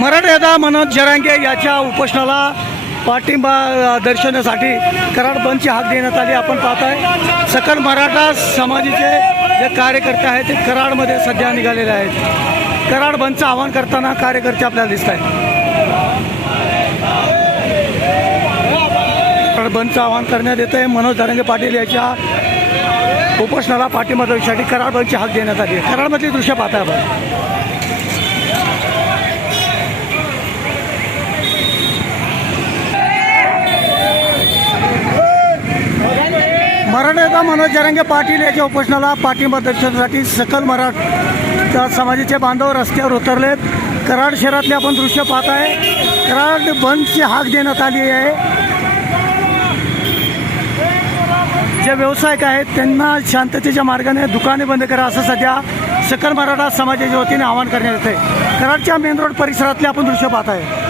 मराठा मनोज जरांगे याच्या उपोषणाला पाठिंबा दर्शवण्यासाठी कराड बंदची हाक देण्यात आली. आपण पाहताय सकल मराठा समाजाचे जे कार्यकर्ते आहेत ते कराडमध्ये सध्या निघालेले आहेत. कराड बंदचं आवाहन करताना कार्यकर्ते आपल्याला दिसत आहेत कराड बंदचं आवाहन करण्यात येतं आहे मनोज जरांगे पाटील याच्या उपोषणाला पाठिंबा दर्शवण्यासाठी कराड बंदची हाक देण्यात आली आहे. कराडमधली दृश्य पाहताय आपण. मराठा मनोज जरांगे पाटील याच्या उपोषणाला पाठिंबा दर्शनासाठी सकल मराठा समाजाचे बांधव रस्त्यावर उतरलेत. कराड शहरातले आपण दृश्य पाहत आहे कराड बंदची हाक देण्यात आली आहे. जे व्यावसायिक आहेत त्यांना शांततेच्या मार्गाने दुकाने बंद करा असं सध्या सकल मराठा समाजाच्या वतीने आवाहन करण्यात येते आहे कराडच्या मेन रोड परिसरातले आपण दृश्य पाहत आहे